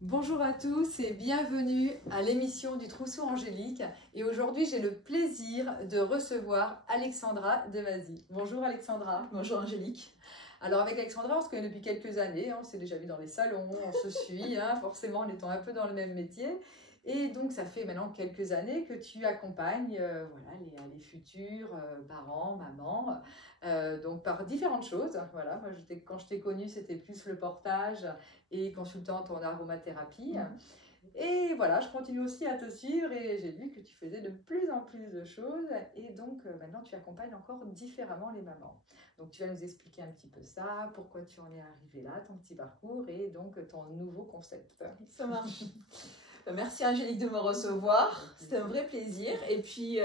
Bonjour à tous et bienvenue à l'émission du Trousseau Angélique. Et aujourd'hui, j'ai le plaisir de recevoir Alexandra Devasi. Bonjour Alexandra. Bonjour Angélique. Alors avec Alexandra, on se connaît depuis quelques années, on s'est déjà vu dans les salons, on se suit, forcément en étant un peu dans le même métier. Et donc ça fait maintenant quelques années que tu accompagnes les futurs parents, mamans, donc par différentes choses. Voilà, moi, quand je t'ai connue, c'était plus le portage et consultante en aromathérapie. Et voilà, je continue aussi à te suivre et j'ai vu que tu faisais de plus en plus de choses et donc maintenant tu accompagnes encore différemment les mamans. Donc tu vas nous expliquer un petit peu ça, pourquoi tu en es arrivée là, ton petit parcours et donc ton nouveau concept. Ça marche. Merci Angélique de me recevoir, c'était un vrai plaisir. Et puis,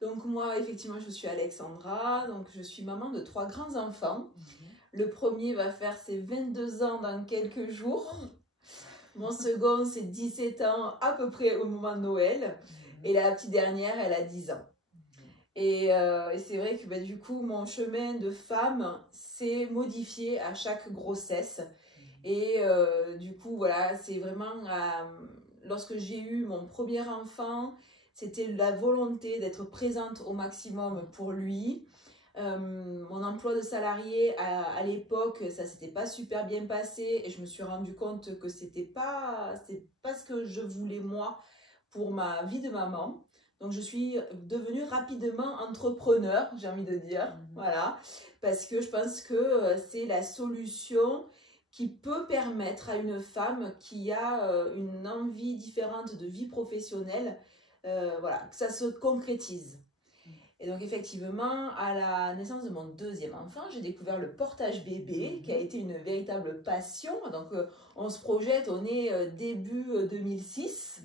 donc moi effectivement je suis Alexandra, donc je suis maman de 3 grands enfants. Le premier va faire ses 22 ans dans quelques jours. Mon second, c'est 17 ans à peu près au moment de Noël. Et la petite dernière, elle a 10 ans. Et c'est vrai que du coup, mon chemin de femme s'est modifié à chaque grossesse. Et du coup, voilà, c'est vraiment... lorsque j'ai eu mon premier enfant, c'était la volonté d'être présente au maximum pour lui. Mon emploi de salarié à l'époque, ça s'était pas super bien passé et je me suis rendu compte que c'était pas ce que je voulais moi pour ma vie de maman. Donc je suis devenue rapidement entrepreneur, j'ai envie de dire, voilà, parce que je pense que c'est la solution qui peut permettre à une femme qui a une envie différente de vie professionnelle, voilà, que ça se concrétise. Et donc effectivement, à la naissance de mon deuxième enfant, j'ai découvert le portage bébé, qui a été une véritable passion. Donc on se projette, on est début 2006.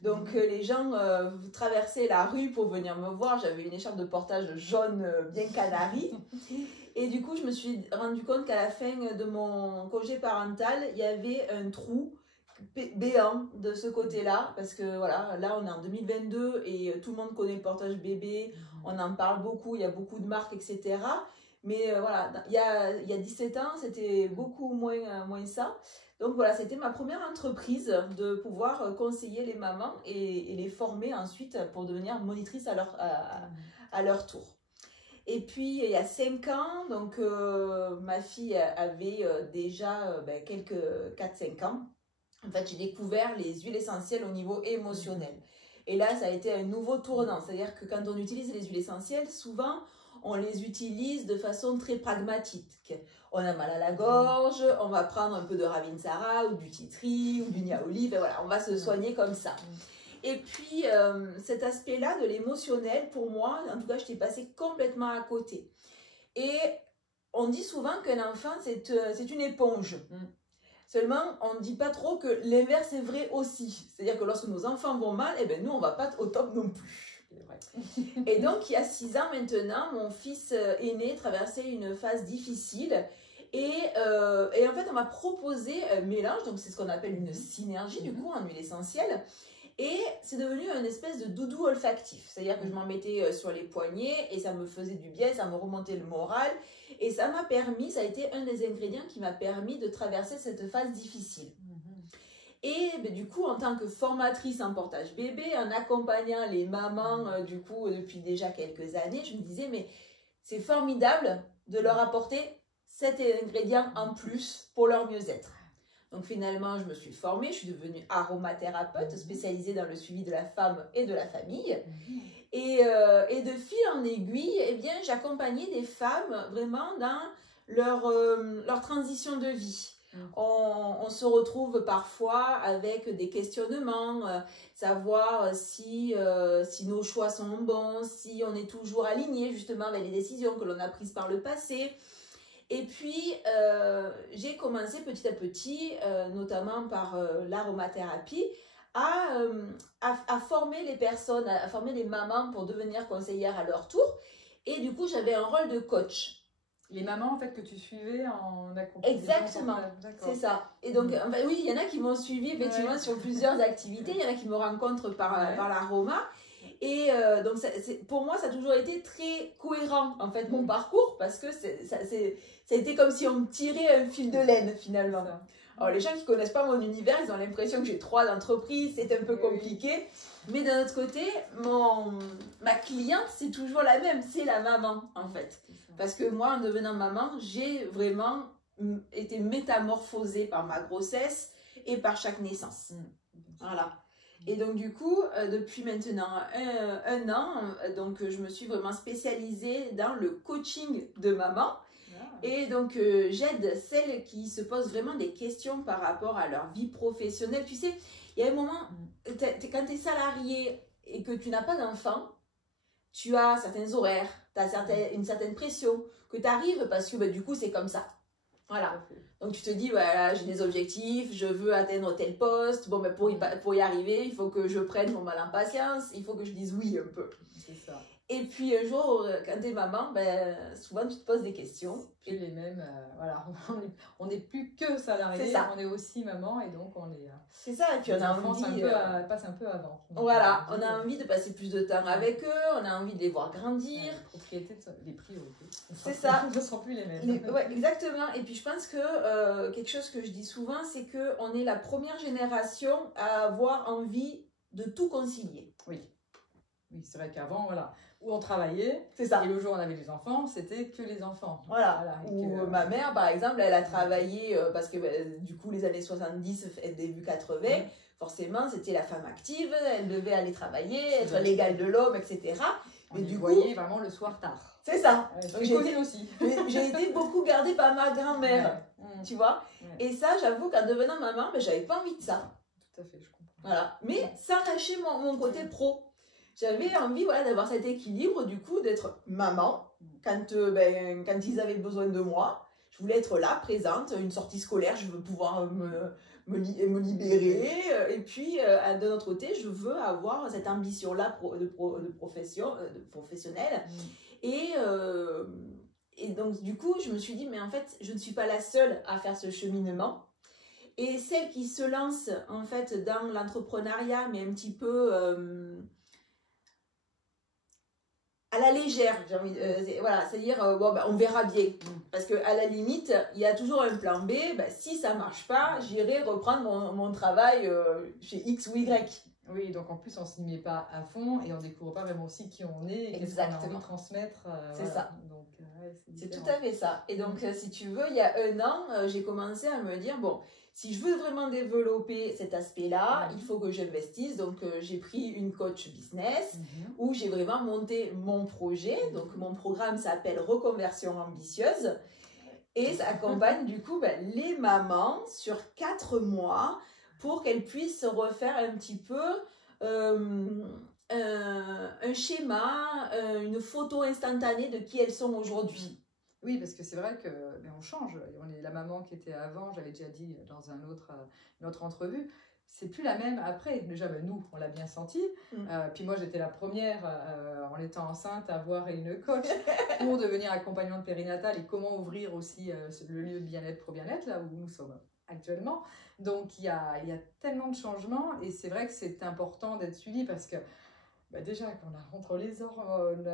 Donc les gens traversaient la rue pour venir me voir. J'avais une écharpe de portage jaune bien canari. Et du coup, je me suis rendu compte qu'à la fin de mon congé parental, il y avait un trou béant de ce côté-là, parce que voilà, là on est en 2022 et tout le monde connaît le portage bébé, on en parle beaucoup, il y a beaucoup de marques, etc. Mais voilà, il y a 17 ans, c'était beaucoup moins ça. Donc voilà, c'était ma première entreprise de pouvoir conseiller les mamans et les former ensuite pour devenir monitrices à leur tour. Et puis, il y a 5 ans, donc ma fille avait déjà quelques 4-5 ans. En fait, j'ai découvert les huiles essentielles au niveau émotionnel. Et là, ça a été un nouveau tournant. C'est-à-dire que quand on utilise les huiles essentielles, souvent, on les utilise de façon très pragmatique. On a mal à la gorge, on va prendre un peu de Ravinsara ou du tea tree ou du niaouli. Voilà, on va se soigner comme ça. Et puis, cet aspect-là de l'émotionnel, pour moi, en tout cas, j'étais passée complètement à côté. Et on dit souvent qu'un enfant, c'est une éponge. Seulement, on ne dit pas trop que l'inverse est vrai aussi. C'est-à-dire que lorsque nos enfants vont mal, eh ben, nous, on ne va pas au top non plus. Et donc, il y a 6 ans maintenant, mon fils aîné traversait une phase difficile. Et en fait, on m'a proposé un mélange, donc c'est ce qu'on appelle une synergie, du coup, en huile essentielle. Et c'est devenu une espèce de doudou olfactif. C'est-à-dire que je m'en mettais sur les poignets et ça me faisait du bien, ça me remontait le moral. Et ça m'a permis, ça a été un des ingrédients qui m'a permis de traverser cette phase difficile. Et du coup, en tant que formatrice en portage bébé, en accompagnant les mamans du coup depuis déjà quelques années, je me disais mais c'est formidable de leur apporter cet ingrédient en plus pour leur mieux-être. Donc finalement, je me suis formée, je suis devenue aromathérapeute spécialisée dans le suivi de la femme et de la famille. Et de fil en aiguille, eh bien, j'accompagnais des femmes vraiment dans leur transition de vie. On se retrouve parfois avec des questionnements, savoir si nos choix sont bons, si on est toujours aligné justement avec les décisions que l'on a prises par le passé. Et puis, j'ai commencé petit à petit, notamment par l'aromathérapie, à former les personnes, à former les mamans pour devenir conseillères à leur tour. Et du coup, j'avais un rôle de coach. Les mamans en fait que tu suivais en accompagnement. Exactement, c'est ça. Et donc, enfin, oui, il y en a qui m'ont suivi effectivement sur plusieurs activités. Il y en a qui me rencontrent par l'aroma. Et donc, pour moi, ça a toujours été très cohérent, en fait, mon parcours, parce que ça a été comme si on me tirait un fil de laine, finalement. Alors, les gens qui connaissent pas mon univers, ils ont l'impression que j'ai 3 entreprises, c'est un peu compliqué. Mais d'un autre côté, ma cliente, c'est toujours la même, c'est la maman, en fait. Parce que moi, en devenant maman, j'ai vraiment été métamorphosée par ma grossesse et par chaque naissance. Voilà. Et donc du coup, depuis maintenant un an, donc je me suis vraiment spécialisée dans le coaching de maman. Et donc j'aide celles qui se posent vraiment des questions par rapport à leur vie professionnelle. Tu sais, il y a un moment, quand tu es salarié et que tu n'as pas d'enfant, tu as certains horaires, tu as une certaine pression, que tu arrives parce que du coup c'est comme ça. Voilà. Donc tu te dis, voilà, j'ai des objectifs, je veux atteindre tel poste. Bon, ben, pour y arriver, il faut que je prenne mon mal en patience, il faut que je dise oui un peu. C'est ça. Et puis un jour, quand tu es maman, ben, souvent tu te poses des questions. Plus les mêmes, voilà, on n'est plus que salarié, on est aussi maman et donc on est... c'est ça, et puis on a envie... passe un peu avant. Voilà, on a envie de passer plus de temps avec eux, on a envie de les voir grandir. Les priorités. C'est ça. Ne sont plus les mêmes. Ouais, exactement. Et puis je pense que quelque chose que je dis souvent, c'est qu'on est la première génération à avoir envie de tout concilier. Oui. Oui, c'est vrai qu'avant, voilà, où on travaillait, c'est ça. Et le jour où on avait les enfants, c'était que les enfants. Voilà. Ou ma mère, par exemple, elle a travaillé parce que du coup, les années 70, début 80, forcément, c'était la femme active, elle devait aller travailler, être l'égale de l'homme, etc. Mais du coup, voyez vraiment le soir tard. C'est ça. J'ai été beaucoup gardée par ma grand-mère, tu vois. Et ça, j'avoue qu'en devenant maman, j'avais pas envie de ça. Tout à fait, je comprends. Voilà. Mais sans lâcher mon côté pro. J'avais envie d'avoir cet équilibre, du coup, d'être maman quand ils avaient besoin de moi. Je voulais être là, présente, une sortie scolaire, je veux pouvoir me libérer. Et puis, de notre côté, je veux avoir cette ambition-là de professionnelle. Et donc, du coup, je me suis dit, mais en fait, je ne suis pas la seule à faire ce cheminement. Et celles qui se lancent, en fait, dans l'entrepreneuriat, mais un petit peu... à la légère, j'ai envie voilà, c'est-à-dire on verra bien, parce que à la limite il y a toujours un plan B, si ça marche pas, j'irai reprendre mon travail chez X ou Y. Oui, donc en plus on s'y met pas à fond et on découvre pas vraiment aussi qui on est et qu'est-ce qu'on a envie de transmettre. C'est ça. Donc c'est tout à fait ça. Et donc si tu veux, il y a un an, j'ai commencé à me dire bon, si je veux vraiment développer cet aspect-là, il faut que j'investisse. Donc, j'ai pris une coach business où j'ai vraiment monté mon projet. Donc, mon programme s'appelle Reconversion ambitieuse. Et ça accompagne du coup les mamans sur 4 mois pour qu'elles puissent refaire un petit peu un schéma, une photo instantanée de qui elles sont aujourd'hui. Oui, parce que c'est vrai que on change. On est la maman qui était avant, j'avais déjà dit dans une autre entrevue, c'est plus la même après. Déjà, nous, on l'a bien senti. Puis moi, j'étais la première, en étant enceinte, à avoir une coach pour devenir accompagnante périnatale et comment ouvrir aussi le lieu de bien-être pour bien-être, là où nous sommes actuellement. Donc, il y a tellement de changements et c'est vrai que c'est important d'être suivi parce que déjà, quand on rentre les hormones,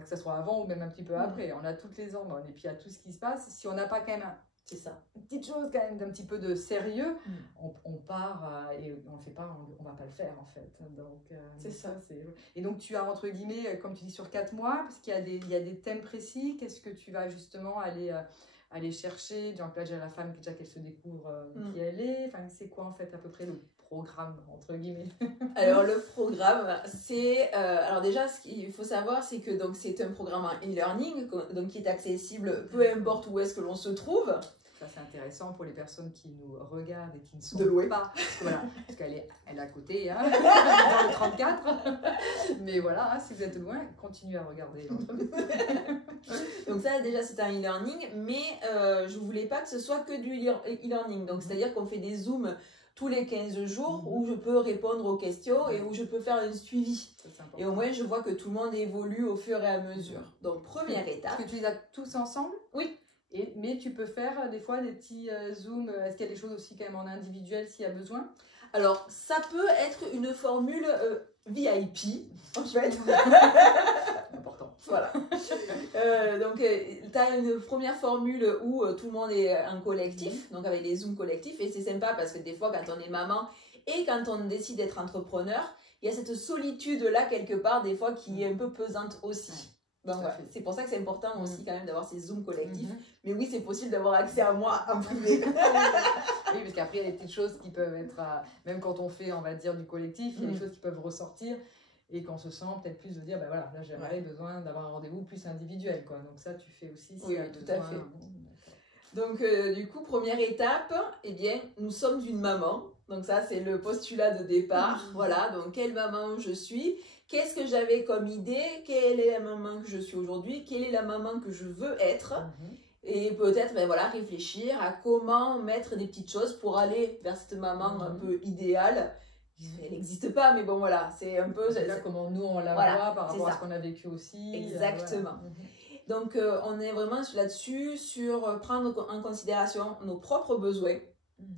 que ce soit avant ou même un petit peu après, on a toutes les hormones et puis il y a tout ce qui se passe. Si on n'a pas quand même c'est ça, une petite chose quand même d'un petit peu de sérieux, on part et on le fait pas, on va pas le faire en fait. Donc, c'est ça. Et donc tu as entre guillemets, comme tu dis, sur 4 mois, parce qu'il y a des thèmes précis, qu'est-ce que tu vas justement aller chercher, donc là déjà la femme, déjà qu'elle se découvre qui elle est, enfin c'est quoi en fait à peu près le programme entre guillemets? Alors le programme c'est alors déjà ce qu'il faut savoir c'est que donc c'est un programme en e-learning donc qui est accessible peu importe où est-ce que l'on se trouve. Ça c'est intéressant pour les personnes qui nous regardent et qui ne sont pas parce qu'elle est à côté dans le 34 mais voilà si vous êtes loin continuez à regarder l'entrevue. Donc ça déjà c'est un e-learning mais je voulais pas que ce soit que du e-learning donc c'est à dire qu'on fait des zooms tous les 15 jours où je peux répondre aux questions et où je peux faire un suivi. Et au moins, je vois que tout le monde évolue au fur et à mesure. Donc, première étape. Est-ce que tu les as tous ensemble? Oui. Mais tu peux faire des fois des petits zooms. Est-ce qu'il y a des choses aussi quand même en individuel s'il y a besoin? Alors, ça peut être une formule VIP, en fait. Important. Voilà. Donc, tu as une première formule où tout le monde est en collectif, donc avec les Zooms collectifs. Et c'est sympa parce que des fois, quand on est maman et quand on décide d'être entrepreneur, il y a cette solitude-là, quelque part, des fois, qui est un peu pesante aussi. Donc, voilà. C'est pour ça que c'est important aussi, quand même, d'avoir ces Zooms collectifs. Mais oui, c'est possible d'avoir accès à moi en privé. Oui, parce qu'après, il y a des petites choses qui peuvent être, même quand on fait, on va dire, du collectif, il y a des choses qui peuvent ressortir et qu'on se sent peut-être plus de dire, ben voilà, là j'aurais besoin d'avoir un rendez-vous plus individuel, quoi. Donc ça, tu fais aussi. Oui, tout à fait. Donc, du coup, première étape, eh bien, nous sommes une maman. Donc ça, c'est le postulat de départ. Voilà, donc quelle maman je suis? Qu'est-ce que j'avais comme idée? Quelle est la maman que je suis aujourd'hui? Quelle est la maman que je veux être? Et peut-être ben voilà, réfléchir à comment mettre des petites choses pour aller vers cette maman un peu idéale. Elle n'existe pas, mais bon voilà, c'est un peu... C'est là comment nous on la voit par rapport à ce qu'on a vécu aussi. Exactement. Donc on est vraiment là-dessus, sur prendre en considération nos propres besoins,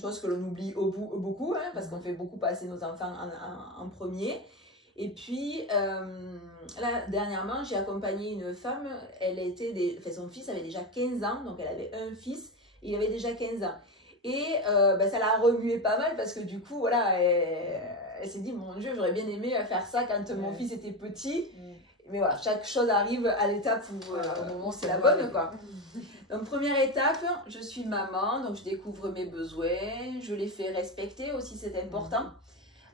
chose que l'on oublie beaucoup, hein, parce qu'on fait beaucoup passer nos enfants en premier. Et puis, là, dernièrement, j'ai accompagné une femme, son fils avait déjà 15 ans, donc elle avait un fils, il avait déjà 15 ans. Et ça l'a remué pas mal parce que du coup, voilà, elle s'est dit, mon Dieu, j'aurais bien aimé faire ça quand mon fils était petit. Mais voilà, chaque chose arrive à l'étape où au moment c'est la bonne, quoi. Donc, première étape, je suis maman, donc je découvre mes besoins, je les fais respecter aussi, c'est important.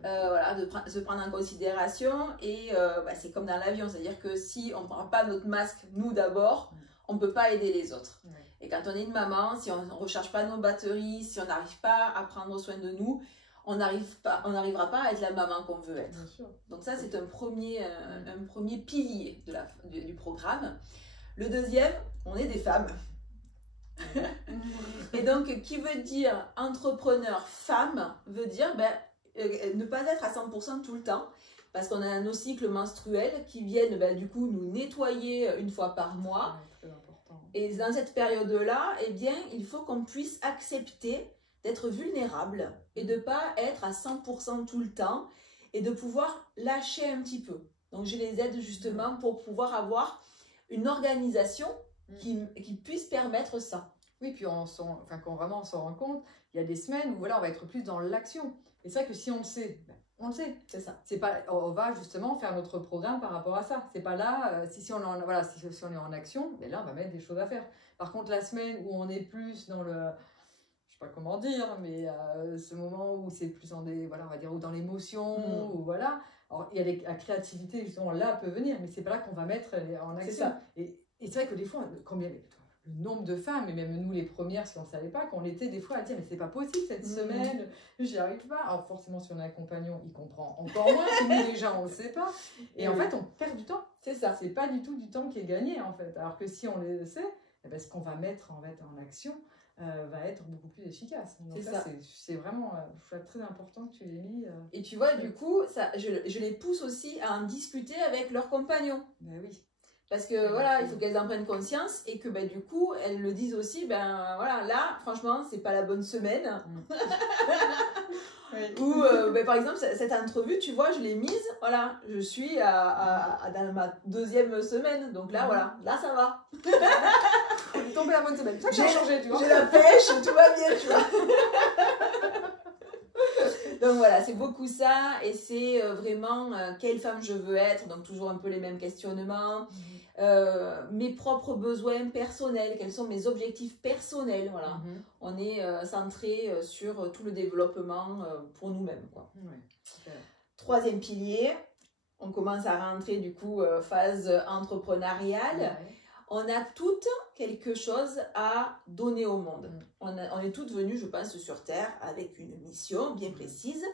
Voilà, de se prendre en considération et c'est comme dans l'avion, c'est-à-dire que si on ne prend pas notre masque, nous d'abord, on ne peut pas aider les autres. Et quand on est une maman, si on ne recharge pas nos batteries, si on n'arrive pas à prendre soin de nous, on n'arrivera pas à être la maman qu'on veut être. Donc ça, c'est un premier pilier du programme. Le deuxième, on est des femmes. Et donc, qui veut dire entrepreneur femme, veut dire ne pas être à 100% tout le temps, parce qu'on a nos cycles menstruels qui viennent du coup nous nettoyer une fois par mois. Très important. Et dans cette période-là, eh bien, il faut qu'on puisse accepter d'être vulnérable et de ne pas être à 100% tout le temps et de pouvoir lâcher un petit peu. Donc, je les aide justement pour pouvoir avoir une organisation qui puisse permettre ça. Oui, puis quand vraiment on s'en rend compte, il y a des semaines où voilà, on va être plus dans l'action. Et c'est vrai que si on le sait, on le sait. C'est ça. C'est pas, on va justement faire notre programme par rapport à ça. C'est pas là, si on est en action, mais là on va mettre des choses à faire. Par contre, la semaine où on est plus dans le, je sais pas comment dire, mais ce moment où c'est plus dans des, voilà, on va dire, ou dans l'émotion, ou voilà. Alors, il y a la créativité, justement, là peut venir, mais c'est pas là qu'on va mettre en action. C'est ça. Et c'est vrai que des fois, le nombre de femmes, et même nous les premières, si on ne savait pas, qu'on était des fois à dire mais c'est pas possible cette semaine, j'y arrive pas. Alors forcément, si on a un compagnon, il comprend encore moins, si nous déjà on ne sait pas. Et en fait, on perd du temps. C'est ça. C'est pas du tout du temps qui est gagné en fait. Alors que si on le sait, ce qu'on va mettre en action va être beaucoup plus efficace. Donc ça, c'est vraiment très important que tu l'aies mis. Et tu vois, du coup, ça, je les pousse aussi à en discuter avec leurs compagnons. Ben oui. Parce que voilà, il faut qu'elles en prennent conscience et que du coup, elles le disent aussi, voilà, là, franchement, c'est pas la bonne semaine. Ou par exemple, cette entrevue, tu vois, je l'ai mise, voilà, je suis dans ma 2e semaine, donc là, voilà, là, ça va. On est tombé la bonne semaine. Ça, j'ai changé, tu vois. J'ai la pêche, tout va bien, tu vois. Donc voilà, c'est beaucoup ça, et c'est vraiment quelle femme je veux être, donc toujours un peu les mêmes questionnements, mes propres besoins personnels, quels sont mes objectifs personnels, voilà. On est centré sur tout le développement pour nous-mêmes, quoi. Ouais. 3e pilier, on commence à rentrer du coup phase entrepreneuriale. On a toutes quelque chose à donner au monde. On est toutes venues, je pense, sur Terre avec une mission bien précise.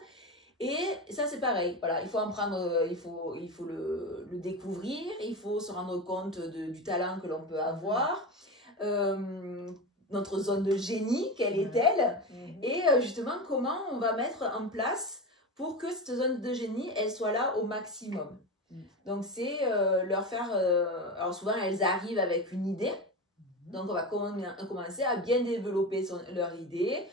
Et ça, c'est pareil. Voilà, il faut en prendre, il faut le découvrir, il faut se rendre compte du talent que l'on peut avoir, notre zone de génie, quelle est-elle, et justement, comment on va mettre en place pour que cette zone de génie, elle soit là au maximum. Donc, c'est leur faire... alors, souvent, elles arrivent avec une idée. Donc, on va commencer à bien développer leur idée.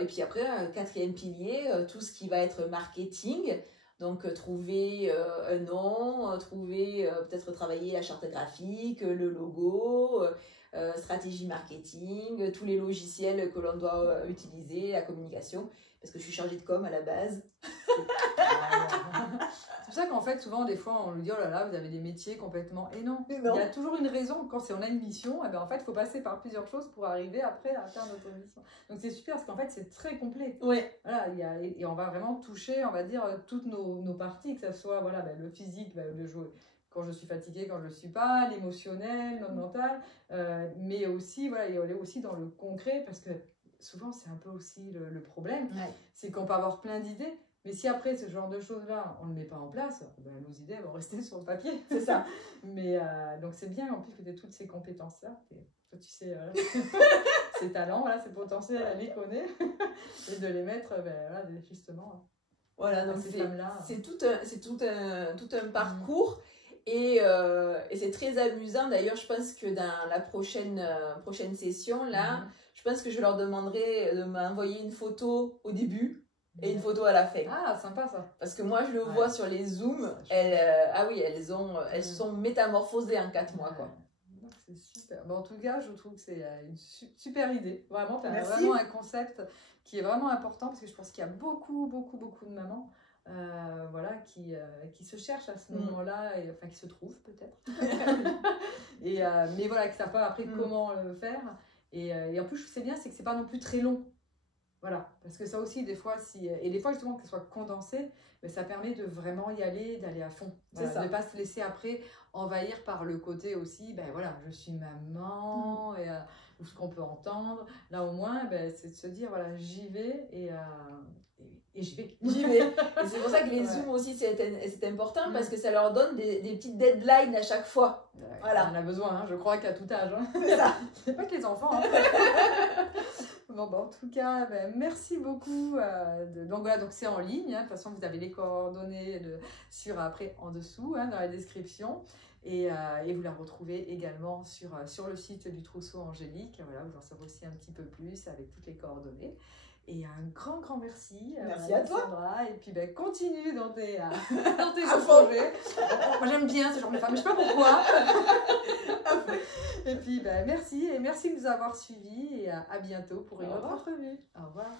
Et puis après, 4e pilier, tout ce qui va être marketing. Donc, trouver un nom, trouver peut-être travailler la charte graphique, le logo, stratégie marketing, tous les logiciels que l'on doit utiliser, la communication, parce que je suis chargée de com à la base. C'est pour ça qu'en fait, souvent, des fois, on nous dit, oh là là, vous avez des métiers complètement... Et non, il y a toujours une raison. Quand on a une mission, eh ben, en fait, il faut passer par plusieurs choses pour arriver après à faire notre mission. Donc, c'est super, parce qu'en fait, c'est très complet. Oui. Voilà, et on va vraiment toucher, on va dire, toutes nos parties, que ce soit voilà, ben, le physique, ben, le jouer. Quand je suis fatiguée, quand je ne le suis pas, l'émotionnel, le mental, mais aussi, voilà, et on est aussi dans le concret, parce que souvent, c'est un peu aussi le problème, c'est qu'on peut avoir plein d'idées, mais si après, ce genre de choses-là, on ne le met pas en place, ben, nos idées vont rester sur le papier. C'est ça. Mais donc, c'est bien, en plus, que tu aies toutes ces compétences-là. Toi, tu sais, ces talents, voilà, ces potentiels, elle les connaît, et de les mettre, ben, voilà, justement, voilà, donc ces femmes-là. C'est tout un parcours. Et c'est très amusant. D'ailleurs, je pense que dans la prochaine session, là, je pense que je leur demanderai de m'envoyer une photo au début et une photo à la fin. Ah, sympa ça. Parce que moi, je le vois sur les zooms. Elles sont métamorphosées en 4 mois, quoi. C'est super. Bon, en tout cas, je trouve que c'est une super idée. Vraiment, tu as vraiment un concept qui est vraiment important, parce que je pense qu'il y a beaucoup de mamans voilà, qui se cherchent à ce moment-là, et enfin qui se trouvent peut-être. Mais voilà, qui ne savent pas après comment le faire. Et en plus, je sais bien, c'est que c'est pas non plus très long. Voilà, parce que ça aussi, des fois, et des fois justement que ce soit condensé, mais ça permet de vraiment y aller, d'aller à fond. Voilà, de ne pas se laisser après envahir par le côté aussi, ben voilà, je suis maman, ou ce qu'on peut entendre. Là au moins, ben, c'est de se dire, voilà, j'y vais et j'y vais. J'y vais. Et c'est pour ça que les zooms aussi, c'est important, parce que ça leur donne des petites deadlines à chaque fois. Voilà. On en a besoin, hein, je crois qu'à tout âge. Hein. C'est pas que les enfants. Hein. Bon, en tout cas, ben, merci beaucoup. Donc voilà, donc c'est en ligne. Hein. De toute façon, vous avez les coordonnées après en dessous, hein, dans la description. Et vous la retrouvez également sur le site du Trousseau Angélique. Voilà, vous en saurez aussi un petit peu plus avec toutes les coordonnées. Et un grand merci. Merci à toi. Sandra. Et puis ben, continue dans tes projets. Moi j'aime bien ce genre de femme, je ne sais pas pourquoi. Et puis ben, merci de nous avoir suivis et à bientôt pour une autre entrevue. Au revoir.